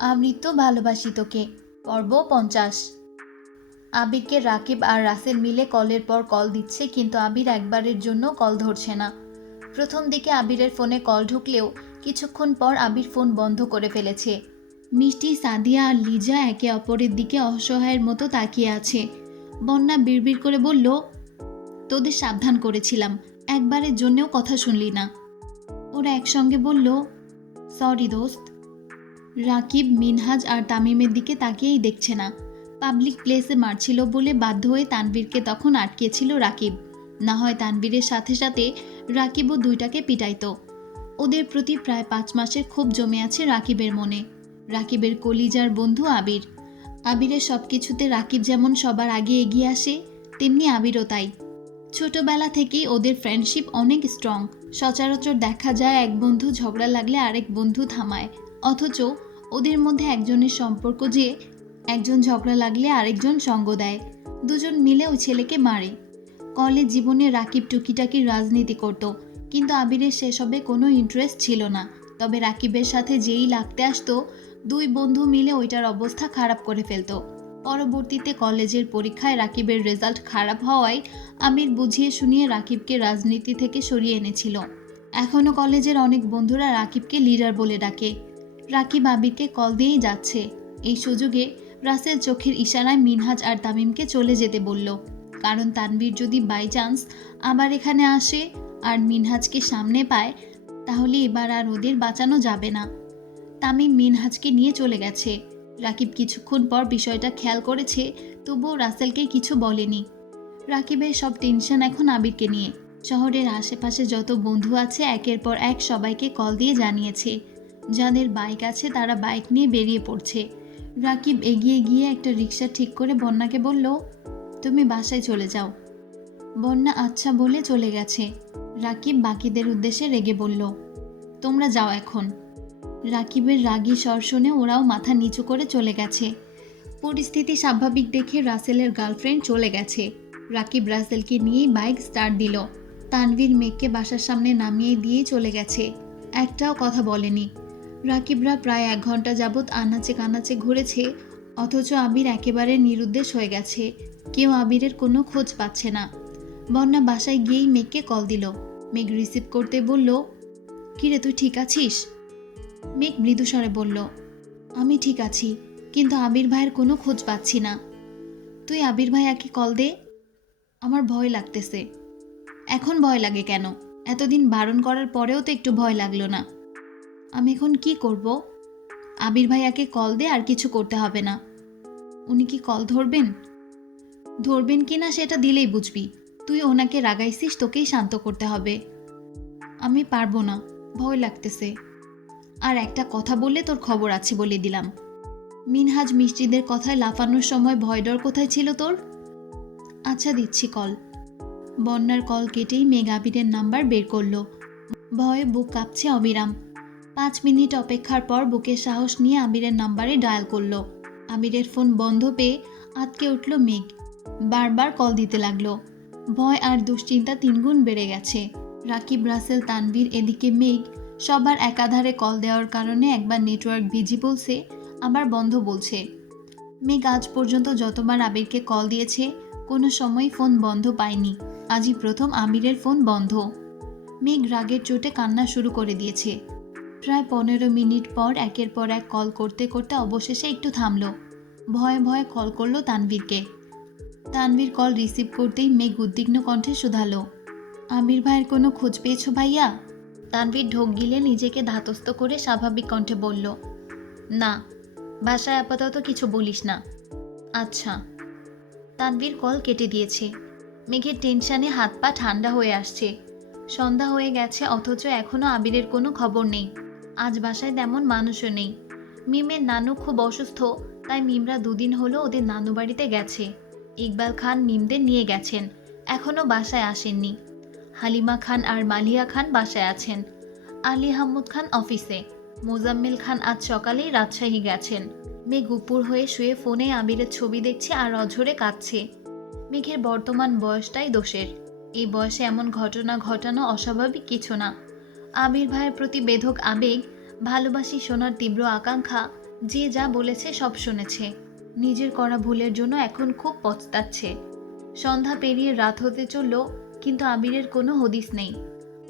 আমৃত্য ভালোবাসি তোকে, পর্ব পঞ্চাশ। আবিরকে রাকিব আর রাসেল মিলে কলের পর কল দিচ্ছে, কিন্তু আবির একবারের জন্য কল ধরছে না। প্রথম দিকে আবিরের ফোনে কল ঢুকলেও কিছুক্ষণ পর আবির ফোন বন্ধ করে ফেলেছে। মিষ্টি সাদিয়া আর লিজা একে অপরের দিকে অসহায়ের মতো তাকিয়ে আছে। বন্যা বিড়বিড় করে বলল, তোদের সাবধান করেছিলাম, একবারের জন্যও কথা শুনলি না। ওরা একসঙ্গে বলল, সরি দোস্ত। রাকিব, মিনহাজ আর তামিমের দিকে তাকিয়েই দেখছে না। পাবলিক প্লেসে মারছিল বলে বাধ্য হয়ে তানবীরকে তখন আটকেছিল রাকিব। না হয় তানবীরের সাথে সাথে রাকিবও দুইটাকে পিটাইত। ওদের প্রতি প্রায় পাঁচ মাসের ক্ষোভ জমে আছে রাকিবের মনে। রাকিবের কলিজার বন্ধু আবির। আবিরের সব কিছুতে রাকিব যেমন সবার আগে এগিয়ে আসে, তেমনি আবিরও তাই। ছোটবেলা থেকেই ওদের ফ্রেন্ডশিপ অনেক স্ট্রং। সচরাচর দেখা যায় এক বন্ধু ঝগড়া লাগলে আরেক বন্ধু থামায়। অথচ ওদের মধ্যে একজনের সম্পর্ক যে একজন ঝগড়া লাগলে আরেকজন সঙ্গ দেয়। দুজন মিলে ওই ছেলেকে মারে। কলেজ জীবনে রাকিব টুকিটাকি রাজনীতি করত, কিন্তু আবিরের সেসবে কোনো ইন্টারেস্ট ছিল না। তবে রাকিবের সাথে যেই লাগতে আসতো, দুই বন্ধু মিলে ওইটার অবস্থা খারাপ করে ফেলতো। পরবর্তীতে কলেজের পরীক্ষায় রাকিবের রেজাল্ট খারাপ হওয়ায় আমির বুঝিয়ে শুনিয়ে রাকিবকে রাজনীতি থেকে সরিয়ে এনেছিল। এখনও কলেজের অনেক বন্ধুরা রাকিবকে লিডার বলে ডাকে। রাকিব আবিরকে কল দিয়েই যাচ্ছে। এই সুযোগে রাসেল চোখের ইশারায় মিনহাজ আর তামিমকে চলে যেতে বলল। কারণ তানবীর যদি বাই চান্স আবার এখানে আসে আর মিনহাজকে সামনে পায়, তাহলে এবার আর ওদের বাঁচানো যাবে না। তামিম মিনহাজকে নিয়ে চলে গেছে। রাকিব কিছুক্ষণ পর বিষয়টা খেয়াল করেছে, তবুও রাসেলকে কিছু বলেনি। রাকিবের সব টেনশন এখন আবিরকে নিয়ে। শহরের আশেপাশে যত বন্ধু আছে, একের পর এক সবাইকে কল দিয়ে জানিয়েছে। যাদের বাইক আছে তারা বাইক নিয়ে বেরিয়ে পড়ছে। রাকিব এগিয়ে গিয়ে একটা রিক্সা ঠিক করে বন্যাকে বলল, তুমি বাসায় চলে যাও। বন্যা আচ্ছা বলে চলে গেছে। রাকিব বাকিদের উদ্দেশ্যে রেগে বলল, তোমরা যাও এখন। রাকিবের রাগী স্বর শুনে ওরাও মাথা নিচু করে চলে গেছে। পরিস্থিতি স্বাভাবিক দেখে রাসেলের গার্লফ্রেন্ড চলে গেছে। রাকিব রাসেলকে নিয়েই বাইক স্টার্ট দিল। তানভীর মেঘকে বাসার সামনে নামিয়ে দিয়ে চলে গেছে। একটাও কথা বলেনি। রাকিবরা প্রায় এক ঘণ্টা যাবৎ আনাচে কানাচে ঘুরেছে, অথচ আবির একেবারে নিরুদ্দেশ হয়ে গেছে। কেউ আবিরের কোনো খোঁজ পাচ্ছে না। বন্যা বাসায় গিয়েই মেঘকে কল দিল। মেঘ রিসিভ করতে বলল, কিরে, তুই ঠিক আছিস? মেঘ মৃদুস্বরে বলল, আমি ঠিক আছি, কিন্তু আবির ভাইয়ের কোনো খোঁজ পাচ্ছি না। তুই আবির ভাই ভাইয়াকে কল দে। আমার ভয় লাগতেছে। এখন ভয় লাগে কেন? এতদিন বারণ করার পরেও তো একটু ভয় লাগল না। আমি এখন কি করব? আবির ভাইয়াকে কল দে, আর কিছু করতে হবে না। উনি কি কল ধরবেন? ধরবেন কি না সেটা দিলেই বুঝবি। তুই ওনাকে রাগাইছিস, তোকেই শান্ত করতে হবে। আমি পারব না, ভয় লাগতেছে। আর একটা কথা বললে তোর খবর আছে বলে দিলাম। মিনহাজ মিষ্টিদের কথায় লাফানোর সময় ভয় ডর কোথায় ছিল তোর? আচ্ছা দিচ্ছি কল। বন্যার কল কেটেই মেঘ আবিরের নাম্বার বের করল। ভয়ে বুক কাঁপছে অবিরাম পাঁচ মিনিট অপেক্ষার পর বুকের সাহস নিয়ে আমিরের নাম্বারে ডায়াল করল। আমিরের ফোন বন্ধ পেয়ে আটকে উঠল মেঘ। বারবার কল দিতে লাগল। ভয় আর দুশ্চিন্তা তিনগুণ বেড়ে গেছে। রাকিব রাসেল তানভীর এদিকে মেঘ সবার একাধারে কল দেওয়ার কারণে একবার নেটওয়ার্ক বিজি বলছে, আবার বন্ধ বলছে। মেঘ আজ পর্যন্ত যতবার আবিরকে কল দিয়েছে, কোনো সময় ফোন বন্ধ পায়নি। আজই প্রথম আমিরের ফোন বন্ধ। মেঘ রাগের চোটে কান্না শুরু করে দিয়েছে। প্রায় পনেরো মিনিট পর একের পর এক কল করতে করতে অবশেষে একটু থামলো। ভয়ে ভয়ে কল করল তানভীরকে। তানভীর কল রিসিভ করতেই মেঘ উদ্বিগ্ন কণ্ঠে শুধালো, আমির ভাইয়ের কোনো খোঁজ পেয়েছ ভাইয়া? তানভীর ঢোক গিলে নিজেকে ধাতস্থ করে স্বাভাবিক কণ্ঠে বলল, না, বাসায় আপাতত কিছু বলিস না। আচ্ছা। তানভীর কল কেটে দিয়েছে। মেঘের টেনশানে হাত পা ঠান্ডা হয়ে আসছে। সন্ধ্যা হয়ে গেছে, অথচ এখনও আবিরের কোনো খবর নেই। আজ বাসায় তেমন মানুষও নেই। মিমের নানু খুব অসুস্থ, তাই মিমরা দুদিন হলো ওদের নানু বাড়িতে গেছে। ইকবাল খান মিমদের নিয়ে গেছেন এখনও বাসায় আসেননি। হালিমা খান আর মালিয়া খান বাসায় আছেন। আলী আহমদ খান অফিসে, মোজাম্মেল খান আজ সকালেই রাজশাহী গেছেন। মেঘ গুপুর হয়ে শুয়ে ফোনে আবিরের ছবি দেখছে আর অঝরে কাঁদছে। মেঘের বর্তমান বয়সটাই দোষের। এই বয়সে এমন ঘটনা ঘটানো অস্বাভাবিক কিছু না। আবির ভাইয়ের প্রতি বেধক আবেগ, ভালোবাসি শোনার তীব্র আকাঙ্ক্ষা, যে যা বলেছে সব শুনেছে। নিজের করা ভুলের জন্য এখন খুব পস্তাচ্ছে। সন্ধ্যা পেরিয়ে রাত হতে চলল, কিন্তু আবিরের কোনো হদিস নেই।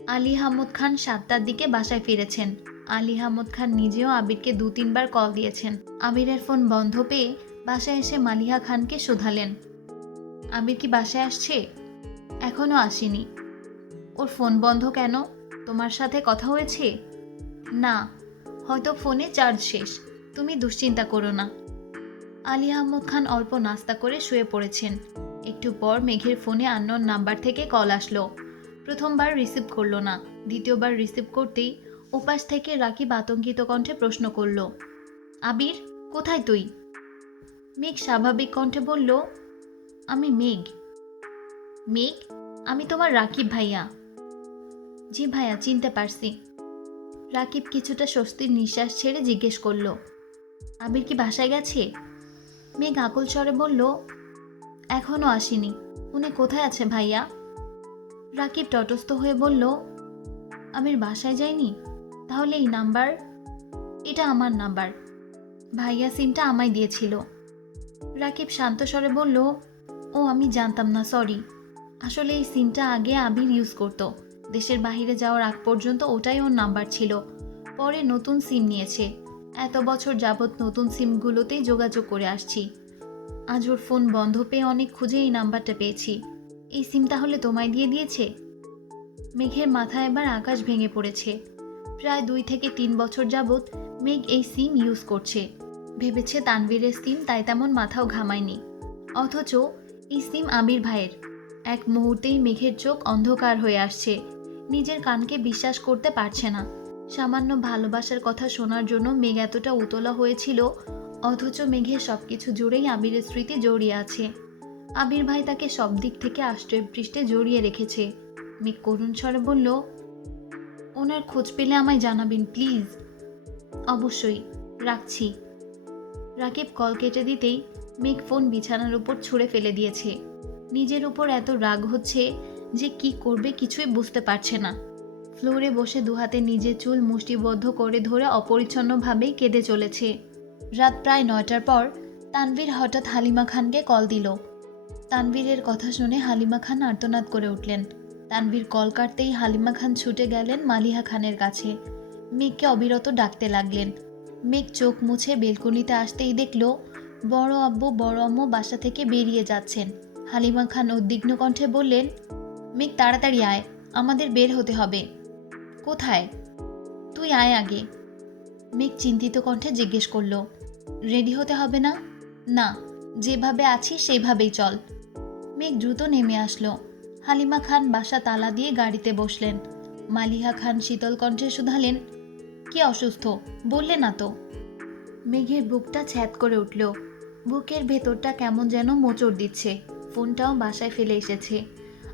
আলী আহমদ খান সাতটার দিকে বাসায় ফিরেছেন। আলী আহমদ খান নিজেও আবিরকে দু তিনবার কল দিয়েছেন। আবিরের ফোন বন্ধ পেয়ে বাসায় এসে মালিহা খানকে শোধালেন। আবির কি বাসায় আসছে? এখনও আসেনি। ওর ফোন বন্ধ কেন? তোমার সাথে কথা হয়েছে? না, হয়তো ফোনে চার্জ শেষ। তুমি দুশ্চিন্তা করো না। আলী আহমদ খান অল্প নাস্তা করে শুয়ে পড়েছেন। একটু পর মেঘের ফোনে আন্নোর নাম্বার থেকে কল আসলো। প্রথমবার রিসিভ করল না। দ্বিতীয়বার রিসিভ করতেই ওপাশ থেকে রাকিব আতঙ্কিত কণ্ঠে প্রশ্ন করল, আবির, কোথায় তুই? মেঘ স্বাভাবিক কণ্ঠে বলল, আমি মেঘ। মেঘ? আমি তোমার রাকিব ভাইয়া। জি ভাইয়া, চিনতে পারছি। রাকিব কিছুটা স্বস্তির নিঃশ্বাস ছেড়ে জিজ্ঞেস করল, আবির কি বাসায় গেছে? মেঘ আকুল স্বরে বলল, এখনও আসেনি। উনি কোথায় আছে ভাইয়া? রাকিব তটস্থ হয়ে বলল আমির বাসায় যায়নি? তাহলে এই নাম্বার? এটা আমার নাম্বার। ভাইয়া সিমটা আমায় দিয়েছিল। রাকিব শান্ত স্বরে বলল, ও, আমি জানতাম না, সরি। আসলে এই সিমটা আগে আবির ইউজ করতো। দেশের বাইরে যাওয়ার আগ পর্যন্ত ওটাই ওর নাম্বার ছিল। পরে নতুন সিম নিয়েছে। এত বছর যাবৎ নতুন সিমগুলোতেই যোগাযোগ করে আসছি। আজ ওর ফোন বন্ধ পেয়ে অনেক খুঁজে এই নাম্বারটা পেয়েছি। এই সিম তাহলে তোমায় দিয়ে দিয়েছে? মেঘের মাথায় এবার আকাশ ভেঙে পড়েছে। প্রায় দুই থেকে তিন বছর যাবৎ মেঘ এই সিম ইউজ করছে। ভেবেছে তানবীরের সিম তাই তেমন মাথাও ঘামায়নি। অথচ এই সিম আবির ভাইয়ের। এক মুহূর্তেই মেঘের চোখ অন্ধকার হয়ে আসছে। নিজের কানকে বিশ্বাস করতে পারছে না। সামান্য ভালোবাসার কথা শোনার জন্য মেঘ এতটা উতলা হয়েছিল, অথচ মেঘের সব কিছু জুড়েই আবিরের স্মৃতি জড়িয়ে আছে। আবির ভাই তাকে সব দিক থেকে আশ্রয় পৃষ্ঠে জড়িয়ে রেখেছে। মেঘ করুণ স্বরে বলল, ওনার খোঁজ পেলে আমায় জানাবেন, প্লিজ। অবশ্যই, রাখছি। রাকিব কল কেটে দিতেই মেঘ ফোন বিছানার উপর ছুঁড়ে ফেলে দিয়েছে। নিজের উপর এত রাগ হচ্ছে যে কি করবে কিছুই বুঝতে পারছে না। ফ্লোরে বসে দুহাতে নিজের চুল মুষ্টিবদ্ধ করে ধরে অপরিচ্ছন্নভাবেই কেঁদে চলেছে। রাত প্রায় নয়টার পর তানভীর হঠাৎ হালিমা খানকে কল দিল। তানভীরের কথা শুনে হালিমা খান আর্তনাদ করে উঠলেন। তানভীর কল কাটতেই হালিমা খান ছুটে গেলেন মালিহা খানের কাছে। মেঘকে অবিরত ডাকতে লাগলেন। মেঘ চোখ মুছে বেলকনিতে আসতেই দেখল, বড় আব্বু, বড় আম্মু বাসা থেকে বেরিয়ে যাচ্ছেন। হালিমা খান উদ্বিগ্ন কণ্ঠে বললেন মেঘ তাড়াতাড়ি আয়, আমাদের বের হতে হবে। কোথায়? তুই আয় আগে। মেঘ চিন্তিত কণ্ঠে জিজ্ঞেস করল, রেডি হতে হবে না? না, যেভাবে আছি সেইভাবেই চল। মেঘ দ্রুত নেমে আসলো। হালিমা খান বাসা তালা দিয়ে গাড়িতে বসলেন। মালিহা খান শীতল কণ্ঠে শুধালেন, কি অসুস্থ? বললে না তো। মেঘের বুকটা ছ্যাদ করে উঠল। বুকের ভেতরটা কেমন যেন মোচড় দিচ্ছে। ফোনটাও বাসায় ফেলে এসেছে।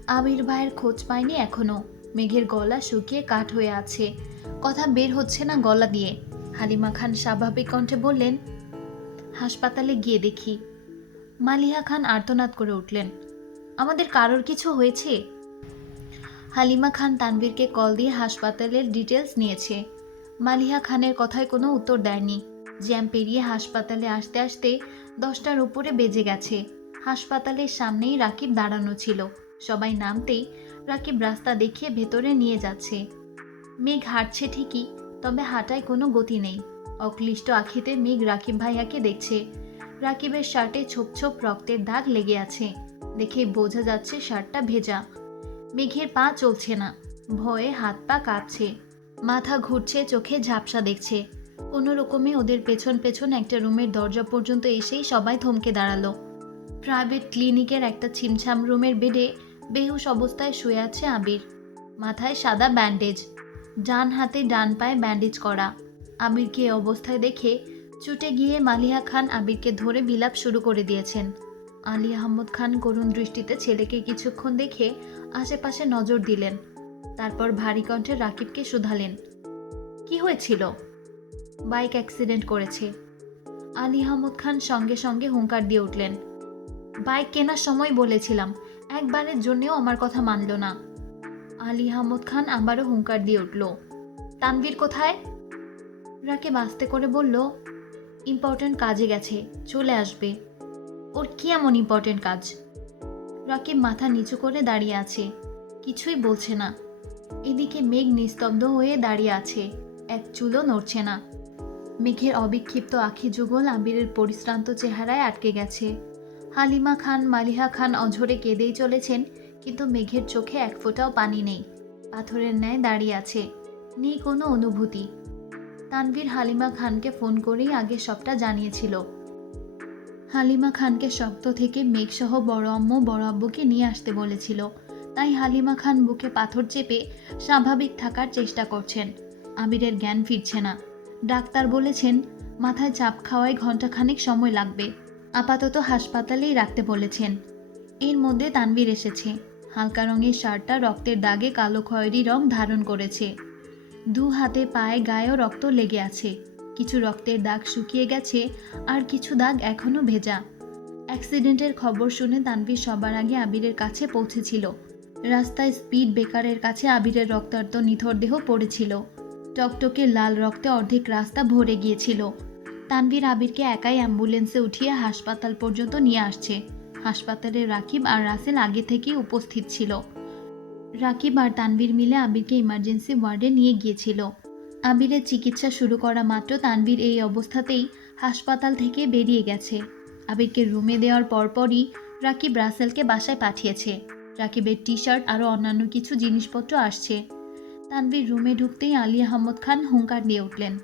আবির ভাইয়ের খোঁজ পায়নি এখনও। মেঘের গলা শুকিয়ে কাঠ হয়ে আছে। কথা বের হচ্ছে না গলা দিয়ে। হালিমা খান স্বাভাবিক কণ্ঠে বললেন, হাসপাতালে গিয়ে দেখি। মালিহা খান আর্তনাদ করে উঠলেন, আমাদের কারোর কিছু হয়েছে? হালিমা খান তানভীরকে কল দিয়ে হাসপাতালের ডিটেলস নিয়েছে। মালিহা খানের কথায় কোনো উত্তর দেয়নি। জ্যাম পেরিয়ে হাসপাতালে আসতে আসতে দশটার উপরে বেজে গেছে। হাসপাতালের সামনেই রাকিব দাঁড়ানো ছিল। সবাই নামতেই রাকিব রাস্তা দেখিয়ে ভেতরে নিয়ে যাচ্ছে। মেঘ হাঁটছে ঠিকই, তবে হাঁটায় কোনো গতি নেই। অক্লিষ্ট আখিতে মেঘ রাকিব ভাইয়াকে দেখছে। রাকিবের শার্টে ছোপ ছোপ রক্তের দাগ লেগে আছে, দেখে বোঝা যাচ্ছে শার্টটা ভেজা। মেঘের পা চলছে না, ভয়ে হাত পা কাঁপছে। মাথা ঘুরছে, চোখে ঝাপসা দেখছে। কোনো রকমে ওদের পেছন পেছন একটা রুমের দরজা পর্যন্ত এসেই সবাই থমকে দাঁড়াল। প্রাইভেট ক্লিনিকের একটা ছিমছাম রুমের বেডে বেহুশ অবস্থায় শুয়ে আছে আবির। মাথায় সাদা ব্যান্ডেজ ডান হাতে ডান পায়ে ব্যান্ডেজ করা। আবিরকে এ অবস্থায় দেখে ছুটে গিয়ে মালিহা খান আবিরকে ধরে বিলাপ শুরু করে দিয়েছেন। আলী আহমদ খান করুণ দৃষ্টিতে ছেলেকে কিছুক্ষণ দেখে আশেপাশে নজর দিলেন। তারপর ভারী কণ্ঠে রাকিবকে শুধালেন, কি হয়েছিল? বাইক অ্যাক্সিডেন্ট করেছে। আলী আহমদ খান সঙ্গে সঙ্গে হুঙ্কার দিয়ে উঠলেন, বাইক কেনার সময় বলেছিলাম একবারের জন্যেও আমার কথা মানল না। আলী আহমদ খান আবারও হুঙ্কার দিয়ে উঠল। তানভীর কোথায়? রাকে বাঁচতে করে বলল ইম্পর্ট্যান্ট কাজে গেছে, চলে আসবে। ওর কি এমন ইম্পর্ট্যান্ট কাজ? রাকিব মাথা নিচু করে দাঁড়িয়ে আছে, কিছুই বলছে না। এদিকে মেঘ নিস্তব্ধ হয়ে দাঁড়িয়ে আছে, এক চুলও নড়ছে না। মেঘের অবিক্ষিপ্ত আখি যুগল আবিরের পরিশ্রান্ত চেহারায় আটকে গেছে। হালিমা খান, মালিহা খান অঝরে কেঁদেই চলেছেন, কিন্তু মেঘের চোখে এক ফোঁটাও পানি নেই। পাথরের ন্যায় দাঁড়িয়ে আছে। নেই কোনো অনুভূতি। তানভীর হালিমা খানকে ফোন করেই আগে সবটা জানিয়েছিল। হালিমা খানকে শক্ত থেকে মেঘসহ বড় আম্মু, বড় আব্বুকে নিয়ে আসতে বলেছিল। তাই হালিমা খান বুকে পাথর চেপে স্বাভাবিক থাকার চেষ্টা করছেন। আবিরের জ্ঞান ফিরছে না। ডাক্তার বলেছেন, মাথায় চাপ খাওয়ায় ঘন্টাখানেক সময় লাগবে। আপাতত হাসপাতালেই রাখতে বলেছেন। এর মধ্যে তানবীর এসেছে। হালকা রঙের শার্টটা রক্তের দাগে কালো খয়েরি রং ধারণ করেছে। দু হাতে পায়ে গায়েও রক্ত লেগে আছে। কিছু রক্তের দাগ শুকিয়ে গেছে আর কিছু দাগ এখনও ভেজা। অ্যাক্সিডেন্টের খবর শুনে তানভীর সবার আগে আবিরের কাছে পৌঁছেছিল। রাস্তায় স্পিড বেকারের কাছে আবিরের রক্তাক্ত নিথর দেহ পড়েছিল। টকটকে লাল রক্তে অর্ধেক রাস্তা ভরে গিয়েছিল। তানভীর আবিরকে একাই অ্যাম্বুলেন্সে উঠিয়ে হাসপাতাল পর্যন্ত নিয়ে আসছে। হাসপাতালে রাকিব আর রাসেল আগে থেকেই উপস্থিত ছিল। রাকিব আর তানভীর মিলে আবিরকে ইমার্জেন্সি ওয়ার্ডে নিয়ে গিয়েছিল। আবিরের চিকিৎসা শুরু করা মাত্র তানভীর এই অবস্থাতেই হাসপাতাল থেকে বেরিয়ে গেছে। আবিরকে রুমে দেওয়ার পরপরই রাকিব রাসেলকে বাসায় পাঠিয়েছে। রাকিবের টি শার্ট আরও অন্যান্য কিছু জিনিসপত্র আসছে। তানভীর রুমে ঢুকতেই আলী আহমদ খান হুঙ্কার দিয়ে উঠলেন,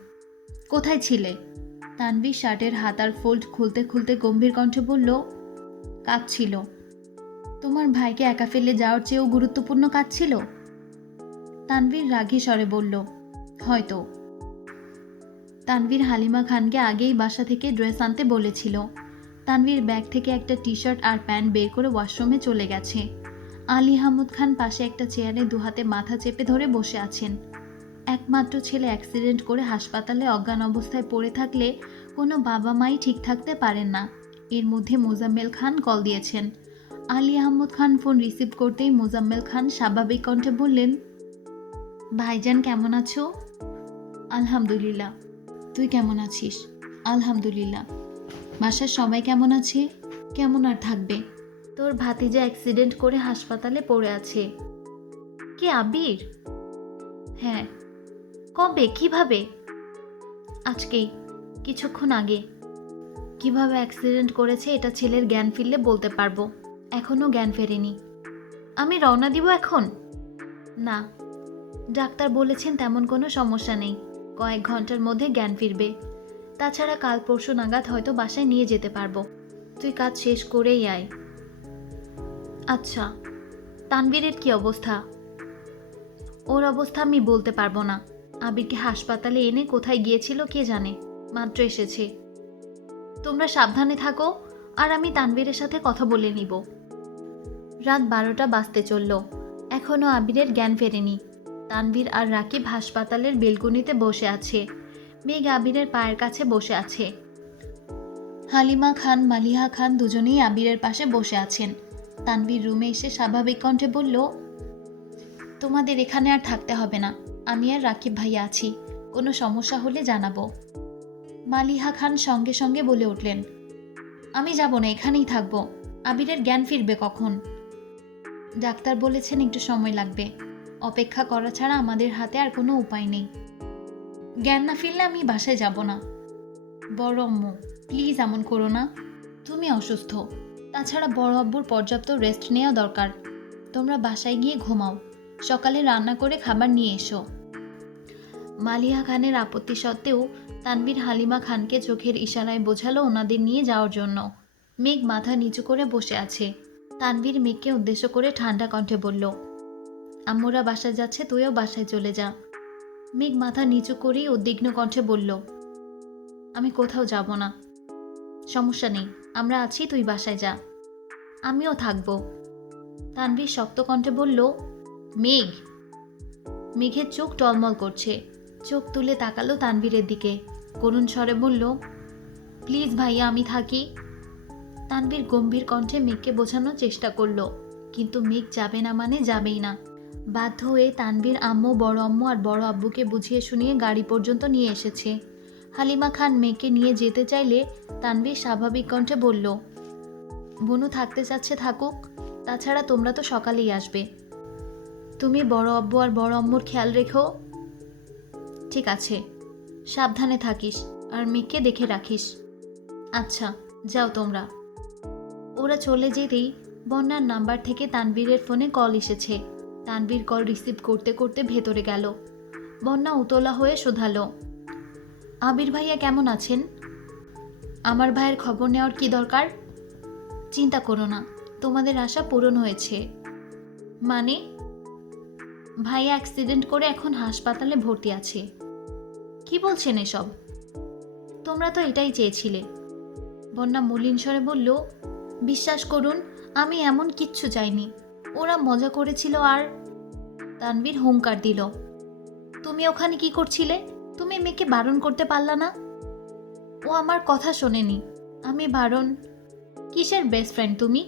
কোথায় ছিলে? তানভীর শার্টের হাতার ফোল্ড খুলতে খুলতে গম্ভীর কণ্ঠে বলল কাজ ছিল তোমার ভাইকে একা ফেলে যাওয়ার চেয়েও গুরুত্বপূর্ণ কাজ ছিল তানভীর রাগী স্বরে বলল, হয়তো। তানভীর হালিমা খানকে আগেই বাসা থেকে ড্রেস আনতে বলেছিল। তানভীর ব্যাগ থেকে একটা টি শার্ট আর প্যান্ট বের করে ওয়াশরুমে চলে গেছে। আলী আহমদ খান পাশে একটা চেয়ারে দুহাতে মাথা চেপে ধরে বসে আছেন। একমাত্র ছেলে অ্যাক্সিডেন্ট করে হাসপাতালে অজ্ঞান অবস্থায় পড়ে থাকলে কোনো বাবা মাই ঠিক থাকতে পারেন না। এর মধ্যে মোজাম্মেল খান কল দিয়েছেন। আলী আহমদ খান ফোন রিসিভ করতেই মোজাম্মেল খান স্বাভাবিক কণ্ঠে বললেন, ভাইজান, কেমন আছো? আলহামদুলিল্লাহ। তুই কেমন আছিস? আলহামদুলিল্লাহ। বাসার সবাই কেমন আছে? কেমন আর থাকবে? তোর ভাতিজা অ্যাক্সিডেন্ট করে হাসপাতালে পড়ে আছে। কে, আবির? হ্যাঁ। কবে? কীভাবে? আজকেই, কিছুক্ষণ আগে। কীভাবে অ্যাক্সিডেন্ট করেছে এটা ছেলের জ্ঞান ফিরলে বলতে পারব। এখনও জ্ঞান ফেরেনি। আমি রওনা দিব এখন? না। ডাক্তার বলেছেন তেমন কোনো সমস্যা নেই। কয়েক ঘণ্টার মধ্যে জ্ঞান ফিরবে। তাছাড়া কাল পরশু নাগাদ হয়তো বাসায় নিয়ে যেতে পারব। তুই কাজ শেষ করেই আয়। আচ্ছা তানবীরের কি অবস্থা? ওর অবস্থা আমি বলতে পারব না। আবিরকে হাসপাতালে এনে কোথায় গিয়েছিল কে জানে? মাত্র এসেছে। তোমরা সাবধানে থাকো, আর আমি তানবীরের সাথে কথা বলে নিব। রাত বারোটা বাজতে চলল। এখনও আবিরের জ্ঞান ফেরেনি। তানভীর আর রাকিব হাসপাতালের বেলকনিতে বসে আছে। মেঘ আবিরের পায়ের কাছে বসে আছে। হালিমা খান, মালিহা খান দুজনেই আবিরের পাশে বসে আছেন। তানভীর রুমে এসে স্বাভাবিক কণ্ঠে বলল, তোমাদের এখানে আর থাকতে হবে না। আমি আর রাকিব ভাইয়া আছি। কোনো সমস্যা হলে জানাব। মালিহা খান সঙ্গে সঙ্গে বলে উঠলেন, আমি যাব না, এখানেই থাকব। আবিরের জ্ঞান ফিরবে কখন? ডাক্তার বলেছেন একটু সময় লাগবে। অপেক্ষা করা ছাড়া আমাদের হাতে আর কোনো উপায় নেই। জ্ঞান না ফিরলে আমি বাসায় যাব না। বড় আম্মু, প্লিজ এমন করো না। তুমি অসুস্থ। তাছাড়া বড় আব্বুর পর্যাপ্ত রেস্ট নেওয়া দরকার। তোমরা বাসায় গিয়ে ঘুমাও। সকালে রান্না করে খাবার নিয়ে এসো। মালিহা খানের আপত্তি সত্ত্বেও তানভীর হালিমা খানকে চোখের ইশারায় বোঝালো ওনাদের নিয়ে যাওয়ার জন্য। মেঘ মাথা নিচু করে বসে আছে। তানভীর মেঘকে উদ্দেশ্য করে ঠান্ডা কণ্ঠে বলল, আম্মুরা বাসায় যাচ্ছে, তুইও বাসায় চলে যা। মেঘ মাথা নিচু করেই উদ্বিগ্ন কণ্ঠে বলল, আমি কোথাও যাব না। সমস্যা নেই, আমরা আছি, তুই বাসায় যা। আমিও থাকব। তানভীর শক্ত কণ্ঠে বলল, মেঘ। মেঘের চোখ টলমল করছে। চোখ তুলে তাকালো তানভীরের দিকে। করুণ স্বরে বলল, প্লিজ ভাইয়া, আমি থাকি। তানভীর গম্ভীর কণ্ঠে মেঘকে বোঝানোর চেষ্টা করল, কিন্তু মেঘ যাবে না মানে যাবেই না। বাধ্য হয়ে তানভীর আম্মু, বড় আম্মু আর বড় আব্বুকে বুঝিয়ে শুনিয়ে গাড়ি পর্যন্ত নিয়ে এসেছে। হালিমা খান মেয়েকে নিয়ে যেতে চাইলে তানভীর স্বাভাবিক কণ্ঠে বলল, বনু থাকতে চাচ্ছে, থাকুক। তাছাড়া তোমরা তো সকালেই আসবে। তুমি বড় আব্বু আর বড় আম্মুর খেয়াল রেখো। ঠিক আছে। সাবধানে থাকিস আর মেয়েকে দেখে রাখিস। আচ্ছা যাও তোমরা। ওরা চলে যেতেই বন্যার নাম্বার থেকে তানবীরের ফোনে কল এসেছে। তানবীর কল রিসিভ করতে করতে ভেতরে গেল। বন্যা উতলা হয়ে শোধালো। আবির ভাইয়া কেমন আছেন? আমার ভাইয়ের খবর নেওয়ার কি দরকার? চিন্তা করো না, তোমাদের আশা পূরণ হয়েছে। মানে? ভাইয়া অ্যাক্সিডেন্ট করে এখন হাসপাতালে ভর্তি আছে। কি বলছেন এসব? তোমরা তো এটাই চেয়েছিলে। বন্যা মলিন স্বরে বলল, বিশ্বাস করুন, আমি এমন কিচ্ছু চাইনি। ওরা মজা করেছিল আর তানবীর হুঙ্কার দিল, তুমি ওখানে কি করছিলে? তুমি মেয়েকে বারণ করতে পারলা না? ও আমার কথা শোনেনি। আমি বারণ কিসের বেস্ট ফ্রেন্ড তুমি?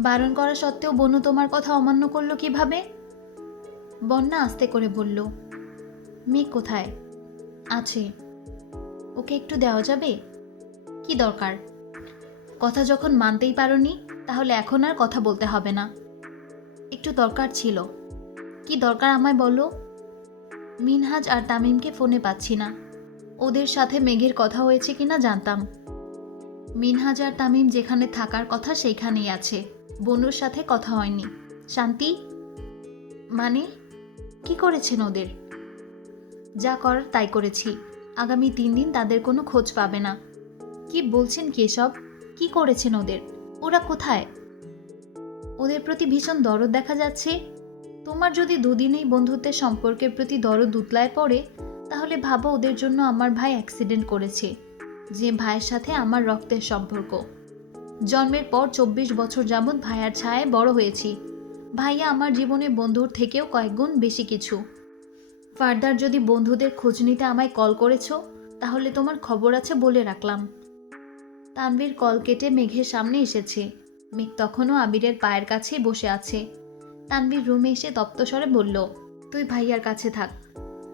বারণ করা সত্ত্বেও বনু তোমার কথা অমান্য করল কীভাবে? বন্যা আস্তে করে বলল, মেয়ে কোথায়? আছে। ওকে একটু দেওয়া যাবে? কি দরকার? কথা যখন মানতেই পারোনি, তাহলে এখন আর কথা বলতে হবে না। একটু দরকার ছিল। কি দরকার আমায় বলো? মিনহাজ আর তামিমকে ফোনে পাচ্ছি না। ওদের সাথে মেঘের কথা হয়েছে কিনা জানতাম। মিনহাজ আর তামিম যেখানে থাকার কথা সেইখানেই আছে। বনুর সাথে কথা হয়নি। শান্তি? মানে? কি করেছেন ওদের? যা করার তাই করেছি। আগামী তিন দিন তাদের কোনো খোঁজ পাবে না। কি বলছেন কি এসব? কি করেছেন ওদের? ওরা কোথায়? ওদের প্রতি ভীষণ দরদ দেখা যাচ্ছে। তোমার যদি দুদিনেই বন্ধুত্বের সম্পর্কের প্রতি দরদ উতলায় পড়ে, তাহলে ভাবো ওদের জন্য আমার ভাই অ্যাক্সিডেন্ট করেছে, যে ভাইয়ের সাথে আমার রক্তের সম্পর্ক। জন্মের পর চব্বিশ বছর যাবৎ ভাইয়ার ছায়ায় বড় হয়েছি। ভাইয়া আমার জীবনে বন্ধুর থেকেও কয়েকগুণ বেশি কিছু। ফার্দার যদি বন্ধুদের খোঁজ নিতে আমায় কল করেছ, তাহলে তোমার খবর আছে বলে রাখলাম। তানভীর কল কেটে মেঘের সামনে এসেছে। মেঘ তখনও আবিরের পায়ের কাছেই বসে আছে। তানভীর রুমে এসে তপ্তস্বরে বলল, তুই ভাইয়ার কাছে থাক।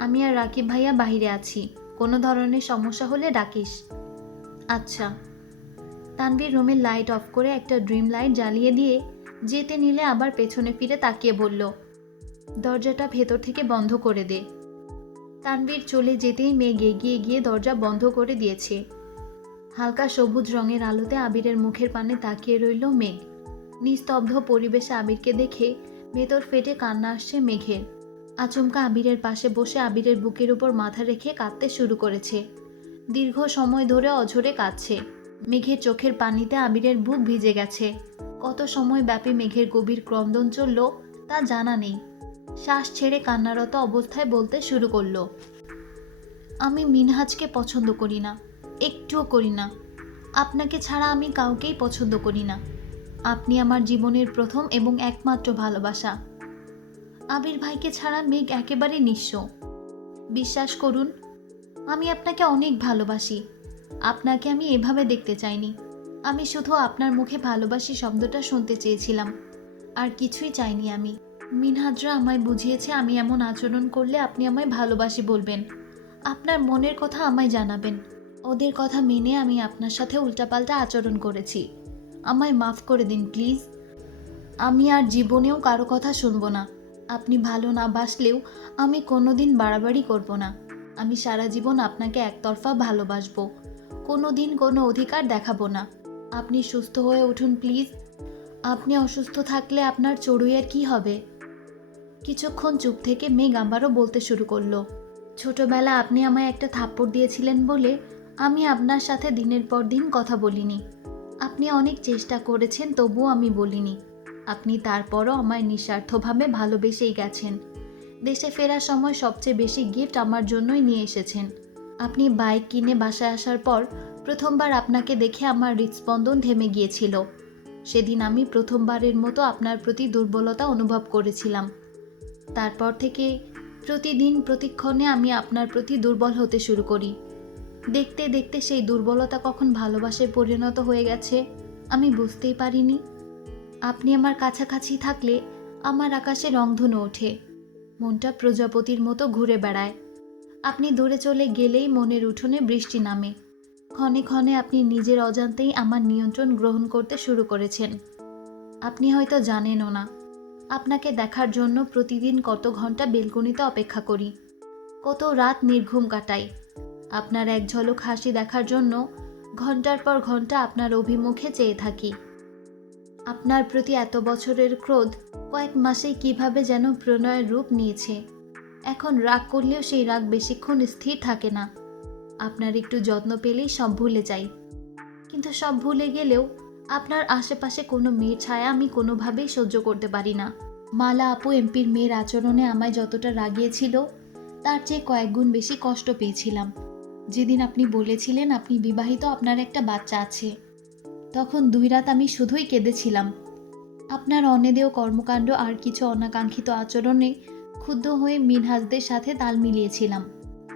আমি আর রাকিব ভাইয়া বাইরে আছি। কোনো ধরনের সমস্যা হলে ডাকিস। আচ্ছা। তানভীর রুমের লাইট অফ করে একটা ড্রিম লাইট জ্বালিয়ে দিয়ে যেতে নিলে আবার পেছনে ফিরে তাকিয়ে বলল, দরজাটা ভেতর থেকে বন্ধ করে দে। তানভীর চলে যেতেই মেঘ এগিয়ে গিয়ে দরজা বন্ধ করে দিয়েছে। হালকা সবুজ রঙের আলোতে আবিরের মুখের পানে তাকিয়ে রইল মেঘ। নিস্তব্ধ পরিবেশে আবিরকে দেখে ভেতর ফেটে কান্না আসছে মেঘের। আচমকা আবিরের পাশে বসে আবিরের বুকের উপর মাথা রেখে কাঁদতে শুরু করেছে। দীর্ঘ সময় ধরে অঝরে কাঁদছে। মেঘের চোখের পানিতে আবিরের বুক ভিজে গেছে। কত সময় ব্যাপী মেঘের গভীর ক্রন্দন চলল তা জানা নেই। শ্বাস ছেড়ে কান্নারত অবস্থায় বলতে শুরু করল, আমি মিনহাজকে পছন্দ করি না, একটুও করি না। আপনাকে ছাড়া আমি কাউকেই পছন্দ করি না। আপনি আমার জীবনের প্রথম এবং একমাত্র ভালোবাসা। আবির ভাইকে ছাড়া মেঘ একেবারে নিঃস্ব। বিশ্বাস করুন, আমি আপনাকে অনেক ভালোবাসি। আপনাকে আমি এভাবে দেখতে চাইনি। আমি শুধু আপনার মুখে ভালোবাসি শব্দটা শুনতে চেয়েছিলাম। আর কিছুই চাইনি আমি। মিনহাজরা আমায় বুঝিয়েছে, আমি এমন আচরণ করলে আপনি আমায় ভালোবাসি বলবেন। আপনার মনের কথা আমায় জানাবেন। ওদের কথা মেনে আমি আপনার সাথে উল্টাপাল্টা আচরণ করেছি। আমায় মাফ করে দিন, প্লিজ। আমি আর জীবনেও কারও কথা শুনব না। আপনি ভালো না বাসলেও আমি কোনোদিন বাড়াবাড়ি করব না। আমি সারা জীবন আপনাকে একতরফা ভালোবাসবো। কোনো দিন কোনো অধিকার দেখাবো না। আপনি সুস্থ হয়ে উঠুন, প্লিজ। আপনি অসুস্থ থাকলে আপনার চড়ুইয়ের কি হবে? কিছুক্ষণ চুপ থেকে মেঘ আবারও বলতে শুরু করল। ছোটবেলা আপনি আমায় একটা থাপ্পড় দিয়েছিলেন বলে আমি আপনার সাথে দিনের পর দিন কথা বলিনি। আপনি অনেক চেষ্টা করেছেন, তবুও আমি বলিনি। আপনি তারপরও আমায় নিঃস্বার্থভাবে ভালোবেসেই গেছেন। দেশে ফেরার সময় সবচেয়ে বেশি গিফট আমার জন্যই নিয়ে এসেছেন। আপনি বাইক কিনে বাসায় আসার পর প্রথমবার আপনাকে দেখে আমার হৃদস্পন্দন থেমে গিয়েছিল। সেদিন আমি প্রথমবারের মতো আপনার প্রতি দুর্বলতা অনুভব করেছিলাম। তারপর থেকে প্রতিদিন প্রতিক্ষণে আমি আপনার প্রতি দুর্বল হতে শুরু করি। দেখতে দেখতে সেই দুর্বলতা কখন ভালোবাসায় পরিণত হয়ে গেছে, আমি বুঝতেই পারিনি। আপনি আমার কাছাকাছি থাকলে আমার আকাশে রংধনু ওঠে, মনটা প্রজাপতির মতো ঘুরে বেড়ায়। আপনি দূরে চলে গেলেই মনের উঠোনে বৃষ্টি নামে। ক্ষণে ক্ষণে আপনি নিজের অজান্তেই আমার নিয়ন্ত্রণ গ্রহণ করতে শুরু করেছেন। আপনি হয়তো জানেনও না। আপনাকে দেখার জন্য প্রতিদিন কত ঘণ্টা বেলকনিতে অপেক্ষা করি। কত রাত নির্ঘুম কাটাই। আপনার এক ঝলক হাসি দেখার জন্য ঘণ্টার পর ঘণ্টা আপনার অভিমুখে চেয়ে থাকি। আপনার প্রতি এত বছরের ক্রোধ কয়েক মাসেই কীভাবে যেন প্রণয়ের রূপ নিয়েছে। এখন রাগ করলেও সেই রাগ বেশিক্ষণ স্থির থাকে না। আপনার একটু যত্ন পেলেই সব ভুলে যাই। কিন্তু সব ভুলে গেলেও আপনার আশেপাশে কোনো মেয়ের ছায়া আমি কোনোভাবেই সহ্য করতে পারি না। মালা আপু, এমপির মেয়ের আচরণে আমায় যতটা রাগিয়েছিল, তার চেয়ে কয়েক গুণ বেশি কষ্ট পেয়েছিলাম। যেদিন আপনি বলেছিলেন আপনি বিবাহিত, আপনার একটা বাচ্চা আছে। তখন দুই রাত আমি শুধুই কেঁদেছিলাম। আপনার অনেদেয় কর্মকাণ্ড আর কিছু অনাকাঙ্ক্ষিত আচরণে ক্ষুব্ধ হয়ে মিনহাজদের সাথে তাল মিলিয়েছিলাম।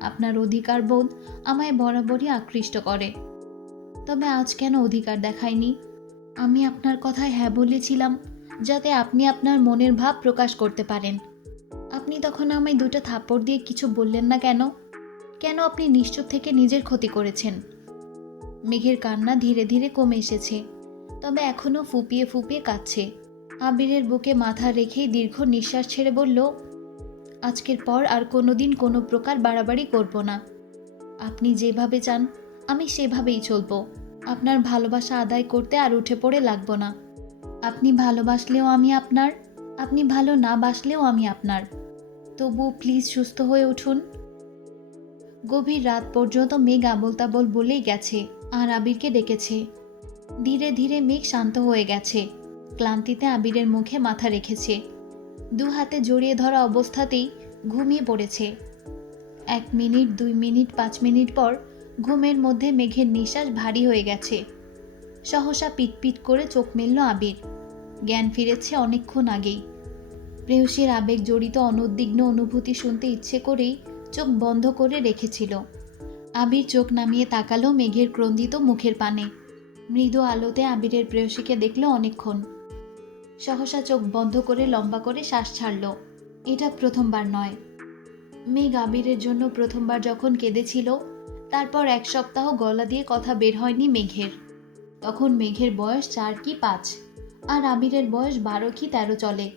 আপনার অধিকার বোধ আমায় বরাবরই আকৃষ্ট করে। তবে আজ কেন অধিকার দেখায়নি? আমি আপনার কথায় হ্যাঁ বলেছিলাম, যাতে আপনি আপনার মনের ভাব প্রকাশ করতে পারেন। আপনি তখন আমায় দুটো থাপ্পড় দিয়ে কিছু বললেন না কেন? কেন আপনি নিশ্চুপ থেকে নিজের ক্ষতি করেছেন? মেঘের কান্না ধীরে ধীরে কমে এসেছে, তবে এখনও ফুপিয়ে ফুপিয়ে কাঁদছে। আবিরের বুকে মাথা রেখেই দীর্ঘ নিঃশ্বাস ছেড়ে বলল, আজকের পর আর কোনো দিন কোনো প্রকার বাড়াবাড়ি করব না। আপনি যেভাবে চান, আমি সেভাবেই চলবো। আপনার ভালোবাসা আদায় করতে আর উঠে পড়ে লাগবো না। আপনি ভালোবাসলেও আমি আপনার, আপনি ভালো না বাসলেও আমি আপনার। তবু প্লিজ সুস্থ হয়ে উঠুন। গভীর রাত পর্যন্ত মেঘ আবল তাবল বলেই গেছে, আর আবিরকে ডেকেছে। ধীরে ধীরে মেঘ শান্ত হয়ে গেছে, ক্লান্তিতে আবিরের মুখে মাথা রেখেছে। দু হাতে জড়িয়ে ধরা অবস্থাতেই ঘুমিয়ে পড়েছে। এক মিনিট, দুই মিনিট, পাঁচ মিনিট পর ঘুমের মধ্যে মেঘের নিঃশ্বাস ভারী হয়ে গেছে। সহসা পিটপিট করে চোখ মেলল আবির। জ্ঞান ফিরেছে অনেকক্ষণ আগেই। প্রেয়সীর আবেগ জড়িত অনুদ্বিগ্ন অনুভূতি শুনতে ইচ্ছে করেই চোখ বন্ধ করে রেখেছিল। আবির চোখ নামিয়ে তাকালো মেঘের ক্রন্দিত মুখের পানে। মৃদু আলোতে আবিরের প্রেয়সীকে দেখল অনেকক্ষণ। সহসা চোখ বন্ধ করে লম্বা করে শ্বাস ছাড়ল। এটা প্রথমবার নয়। মেঘ আবিরের জন্য প্রথমবার যখন কেঁদেছিল তারপর এক সপ্তাহ গলা দিয়ে কথা বের হয়নি মেঘের। তখন মেঘের বয়স চার কি পাঁচ, আর আবিরের বয়স বারো কি তেরো চলে।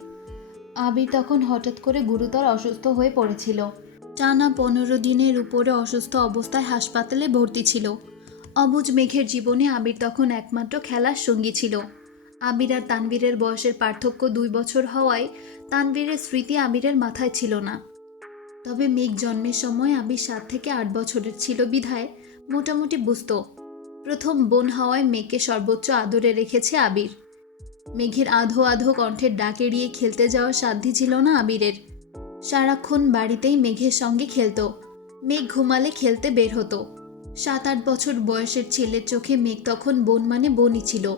আবির তখন হঠাৎ করে গুরুতর অসুস্থ হয়ে পড়েছিল। টানা পনেরো দিনের উপরে অসুস্থ অবস্থায় হাসপাতালে ভর্তি ছিল। অবুজ মেঘের জীবনে আবির তখন একমাত্র খেলার সঙ্গী ছিল। আবির আর তানবীরের বয়সের পার্থক্য দুই বছর হওয়ায় তানবীরের স্মৃতি আবিরের মাথায় ছিল না। তবে মেঘ জন্মের সময় আবির সাত থেকে আট বছরের ছিল বিধায় মোটামুটি বুঝত। প্রথম বোন হাওয়ায় মেঘকে সর্বোচ্চ আদরে রেখেছে আবির। মেঘের আধো আধো কণ্ঠের ডাক এড়িয়ে খেলতে যাওয়ার সাধ্যি ছিল না আবিরের। সারাক্ষণ বাড়িতেই মেঘের সঙ্গে খেলতো। মেঘ ঘুমালে খেলতে বের হতো। সাত আট বছর বয়সের ছেলের চোখে মেঘ তখন বোন মানে বোনই ছিল।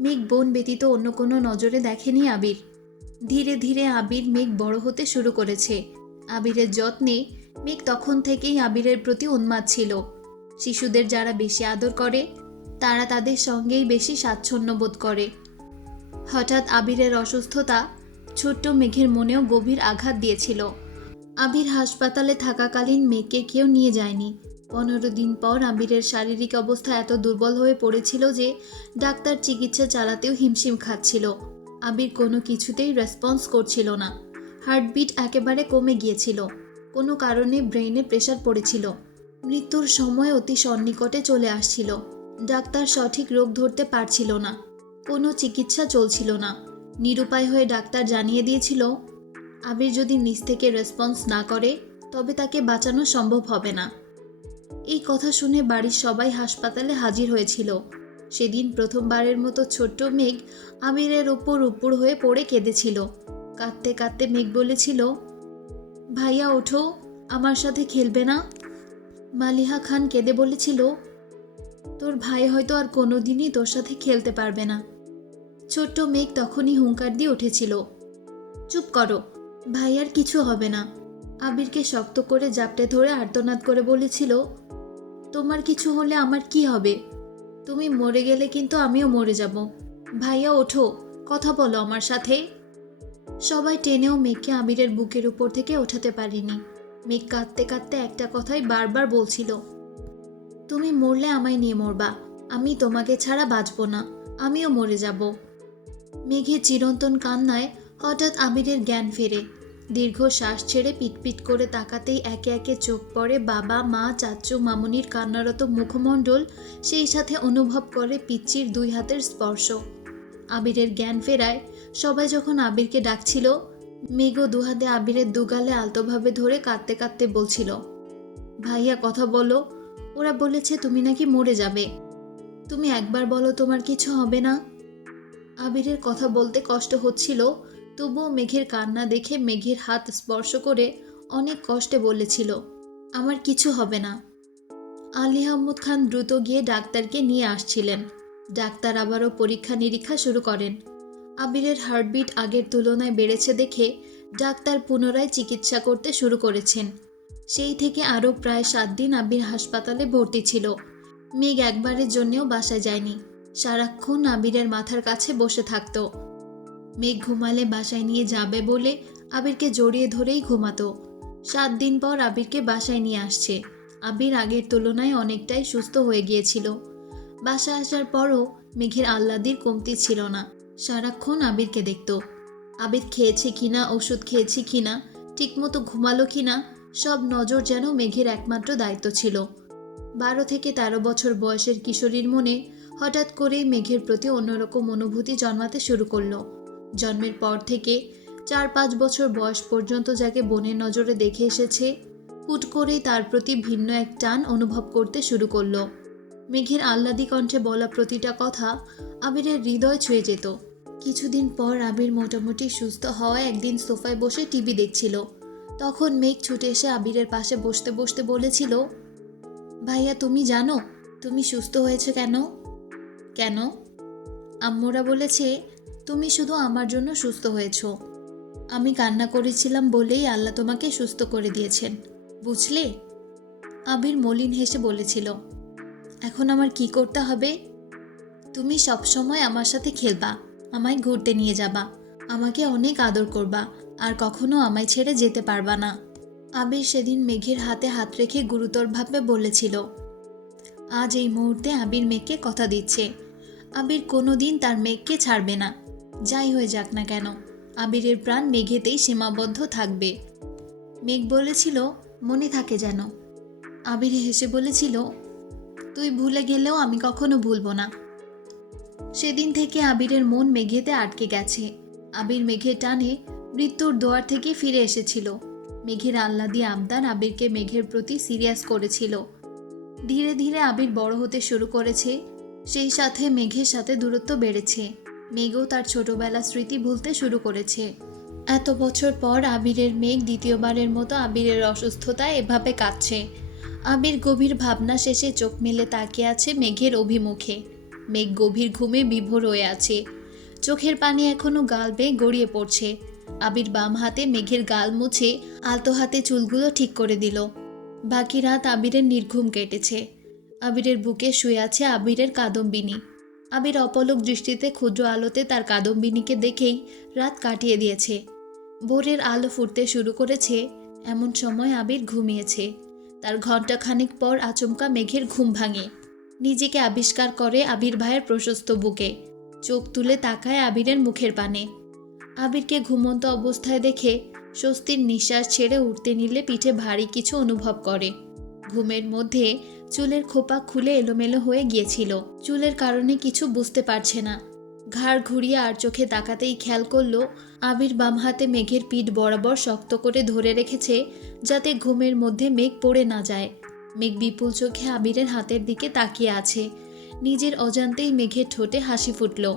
মেঘ বোন ব্যতীত অন্য কোনো নজরে দেখেনি আবির। ধীরে ধীরে আবির মেঘ বড় হতে শুরু করেছে। আবিরের যত্নে মেঘ তখন থেকেই আবিরের প্রতি উন্মাদ ছিল। শিশুদের যারা বেশি আদর করে, তারা তাদের সঙ্গেই বেশি স্বাচ্ছন্দ্য বোধ করে। হঠাৎ আবিরের অসুস্থতা ছোট্ট মেঘের মনেও গভীর আঘাত দিয়েছিল। আবির হাসপাতালে থাকাকালীন মেঘকে কেউ নিয়ে যায়নি। পনেরো দিন পর আবিরের শারীরিক অবস্থা এত দুর্বল হয়ে পড়েছিল যে ডাক্তার চিকিৎসা চালাতেও হিমশিম খাচ্ছিল। আবির কোনো কিছুতেই রেসপন্স করছিল না। হার্টবিট একেবারে কমে গিয়েছিল। কোনো কারণে ব্রেইনে প্রেশার পড়েছিল। মৃত্যুর সময় অতি সন্নিকটে চলে আসছিল। ডাক্তার সঠিক রোগ ধরতে পারছিল না। কোনো চিকিৎসা চলছিল না। নিরুপায় হয়ে ডাক্তার জানিয়ে দিয়েছিল, আবির যদি নিজ থেকে রেসপন্স না করে, তবে তাকে বাঁচানো সম্ভব হবে না। এই কথা শুনে বাড়ির সবাই হাসপাতালে হাজির হয়েছিল। সেদিন প্রথমবারের মতো ছোট্ট মেঘ আবিরের ওপর উপর হয়ে পড়ে কেঁদেছিল। কাঁদতে কাঁদতে মেঘ বলেছিল, ভাইয়া, ওঠো, আমার সাথে খেলবে না। মালিহা খান কেঁদে বলেছিল, তোর ভাই হয়তো আর কোনোদিনই তোর সাথে খেলতে পারবে না। ছোট্ট মেঘ তখনই হুঙ্কার দিয়ে উঠেছিল, চুপ করো ভাইয়ার কিছু হবে না। আবিরকে শক্ত করে জাপটে ধরে আর্তনাদ করে বলেছিল, তোমার কিছু হলে আমার কি হবে? তুমি মরে গেলে কিন্তু আমিও মরে যাব। ভাইয়া, ওঠো, কথা বলো আমার সাথে। সবাই টেনেও মেঘকে আবিরের বুকের উপর থেকে ওঠাতে পারিনি। মেঘ কাঁদতে কাঁদতে একটা কথাই বারবার বলছিল, তুমি মরলে আমায় নিয়ে মরবা। আমি তোমাকে ছাড়া বাঁচব না। আমিও মরে যাব। মেঘের চিরন্তন কান্নায় হঠাৎ আবিরের জ্ঞান ফেরে। দীর্ঘ শ্বাস ছেড়ে পিটপিট করে তাকাতেই একে একে চোখ পড়ে বাবা, মা, চাচু, মামুনির কান্নারত মুখমণ্ডল, সেই সাথে অনুভব করে পিচ্চির দুই হাতের স্পর্শ। আবিরের জ্ঞান ফেরায় সবাই যখন আবিরকে ডাকছিল মেঘও দুহাতে আবিরের দুগালে আলতোভাবে ধরে কাঁদতে কাঁদতে বলছিল, ভাইয়া, কথা বলো। ওরা বলেছে তুমি নাকি মরে যাবে। তুমি একবার বলো তোমার কিছু হবে না? আবিরের কথা বলতে কষ্ট হচ্ছিল, তবুও মেঘের কান্না দেখে মেঘের হাত স্পর্শ করে অনেক কষ্টে বলেছিল, আমার কিছু হবে না। আলী আহমদ খান দ্রুত গিয়ে ডাক্তারকে নিয়ে আসছিলেন। ডাক্তার আবারও পরীক্ষা নিরীক্ষা শুরু করেন। আবিরের হার্টবিট আগের তুলনায় বেড়েছে দেখে ডাক্তার পুনরায় চিকিৎসা করতে শুরু করেছেন। সেই থেকে আরও প্রায় সাত দিন আবির হাসপাতালে ভর্তি ছিল। মেঘ একবারের জন্যেও বাসায় যায়নি। সারাক্ষণ আবিরের মাথার কাছে বসে থাকতো। মেঘ ঘুমালে বাসায় নিয়ে যাবে বলে আবিরকে জড়িয়ে ধরেই ঘুমাতো। সাত দিন পর আবিরকে বাসায় নিয়ে আসছে। আবির আগের তুলনায় অনেকটাই সুস্থ হয়ে গিয়েছিল। বাসায় আসার পরও মেঘের আহ্লাদির কমতি ছিল না। সারাক্ষণ আবিরকে দেখতো। আবির খেয়েছে কিনা ওষুধ খেয়েছে কিনা ঠিকমতো ঘুমালো কিনা সব নজর যেন মেঘের একমাত্র দায়িত্ব ছিল। বারো থেকে তেরো বছর বয়সের কিশোরীর মনে হঠাৎ করেই মেঘের প্রতি অন্যরকম অনুভূতি জন্মাতে শুরু করল। জন্মের পর থেকে চার পাঁচ বছর বয়স পর্যন্ত যাকে বোনের নজরে দেখে এসেছে, হুট করেই তার প্রতি ভিন্ন এক টান অনুভব করতে শুরু করল। মেঘের আহ্লাদি কণ্ঠে বলা প্রতিটা কথা আবিরের হৃদয় ছুঁয়ে যেত। কিছুদিন পর আবির মোটামুটি সুস্থ হওয়ায় একদিন সোফায় বসে টিভি দেখছিল। তখন মেঘ ছুটে এসে আবিরের পাশে বসতে বসতে বলেছিল, ভাইয়া, তুমি জানো? তুমি সুস্থ হয়েছে কেন? কেন? আম্মুরা বলেছে, তুমি শুধু আমার জন্য সুস্থ হয়েছ। আমি কান্না করেছিলাম বলেই আল্লাহ তোমাকে সুস্থ করে দিয়েছেন। বুঝলে? আবির মলিন হেসে বলেছিল, এখন আমার কি করতে হবে? তুমি সবসময় আমার সাথে খেলবা। আমায় ঘুরতে নিয়ে যাবা। আমাকে অনেক আদর করবা, আর কখনো আমায় ছেড়ে যেতে পারবা না। আবির সেদিন মেঘের হাতে হাত রেখে গুরুতরভাবে বলেছিল, আজ এই মুহূর্তে আবির মেঘকে কথা দিচ্ছে। আবির কোনো দিন তার মেঘকে ছাড়বে না। যাই হয়ে যাক না কেন, আবিরের প্রাণ মেঘেতেই সীমাবদ্ধ থাকবে। মেঘ বলেছিল, মনে থাকে যেন। আবির হেসে বলেছিল, তুই ভুলে গেলেও আমি কখনো ভুলবো না। সেদিন থেকে আবিরের মন মেঘেতে আটকে গেছে। আবির মেঘের টানে মৃত্যুর দোয়ার থেকে ফিরে এসেছিল। মেঘের আহ্লাদি আবদার আবিরকে মেঘের প্রতি সিরিয়াস করেছিল। ধীরে ধীরে আবির বড় হতে শুরু করেছে, সেই সাথে মেঘের সাথে দূরত্ব বেড়েছে। মেঘও তার ছোটবেলা স্মৃতি ভুলতে শুরু করেছে। এত বছর পর আবিরের মেঘ দ্বিতীয়বারের মতো আবিরের অসুস্থতায় এভাবে কাঁদছে। আবির গভীর ভাবনা শেষে চোখ মেলে তাকিয়ে আছে মেঘের অভিমুখে। মেঘ গভীর ঘুমে বিভোর হয়ে আছে। চোখের পানি এখনও গাল বেয়ে গড়িয়ে পড়ছে। আবির বাম হাতে মেঘের গাল মুছে আলতো হাতে চুলগুলো ঠিক করে দিল। বাকি রাত আবিরের নির্ঘুম কেটেছে। আবিরের বুকে শুয়ে আছে আবিরের কাদম্বিনী। আবির অপলক দৃষ্টিতে ক্ষুদ্র আলোতে তার কাদম্বিনীকে দেখেই রাত কাটিয়ে দিয়েছে। ভোরের আলো ফুটতে শুরু করেছে। এমন সময় আবির ঘুমিয়েছে। তার ঘণ্টা খানিক পর আচমকা মেঘের ঘুম ভাঙে। নিজেকে আবিষ্কার করে আবির ভাইয়ের প্রশস্ত বুকে। চোখ তুলে তাকায় আবিরের মুখের পানে। আবিরকে ঘুমন্ত অবস্থায় দেখে স্বস্তির নিঃশ্বাস ছেড়ে উঠতে নিলে পিঠে ভারী কিছু অনুভব করে। ঘুমের মধ্যে চুলের খোপা খুলে এলোমেলো হয়ে গিয়েছিল। চুলের কারণে কিছু বুঝতে পারছে না। ঘাড় ঘুরিয়ে আর চোখে তাকাতেই খেয়াল করল, আবির বাম হাতে মেঘের পিঠ বরাবর শক্ত করে ধরে রেখেছে যাতে ঘুমের মধ্যে মেঘ পড়ে না যায়। মেঘ বিপুল চোখে আবিরের হাতের দিকে তাকিয়ে আছে। নিজের অজান্তেই মেঘের ঠোঁটে হাসি ফুটল।